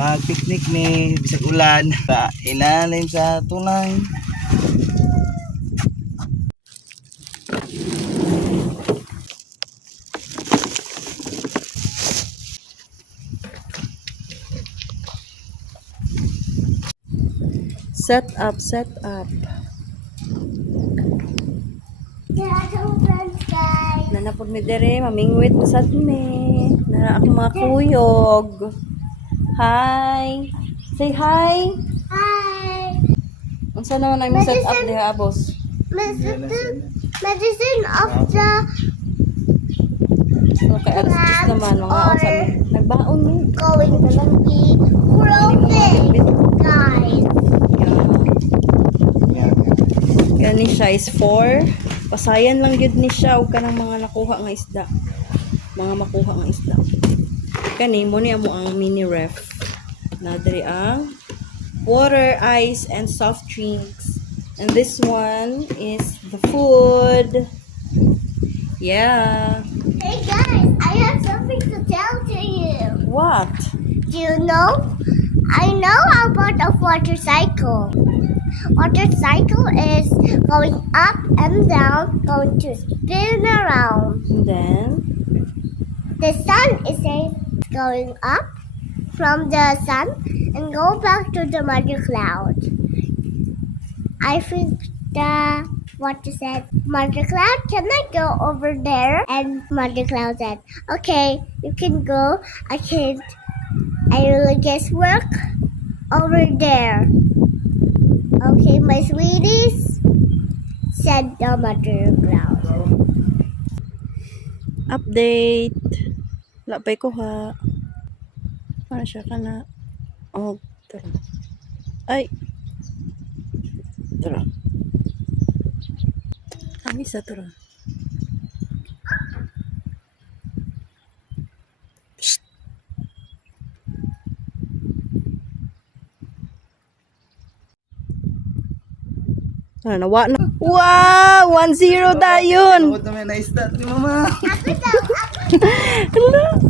mag-picnic ni bisag ulan sa ilalim sa tulay. Set up, set up. Nanapod mi dere, mamingwit mo sad mi. Nara ako mga kuyog. Hi. Say hi. Hi. Unsa naman ang set up diha, boss? Medicine of the So kay alas 10 naman mga unsa mi. Nagbaon mi. going to be broken, guys. Gani siya is 4. Pasayan lang yun ni siya o kanang mga nakuha nga isda. Mga makuha nga isda. Kani mo ni amo ang mini ref. Na diri ang water, ice, and soft drinks. And this one is the food. Yeah. Hey guys, I have something to tell to you. What? Do you know? I know about a water cycle. Water cycle is going up and down, going to spin around. And then, The sun is going up from the sun and go back to the mother cloud. I think the water said, Mother Cloud, can I go over there? And Mother Cloud said, okay, you can go. I will just work over there. Okay, my sweeties, said the Mother Cloud. update. Wala pa'y kuha. Para siya ka na. Oh, tara. Ay. Tara. Ang isa, tara. Nawa na. Wow! 1-0 tayo yun! Huwag naman na-start ni mama. Ako daw, ako Hala.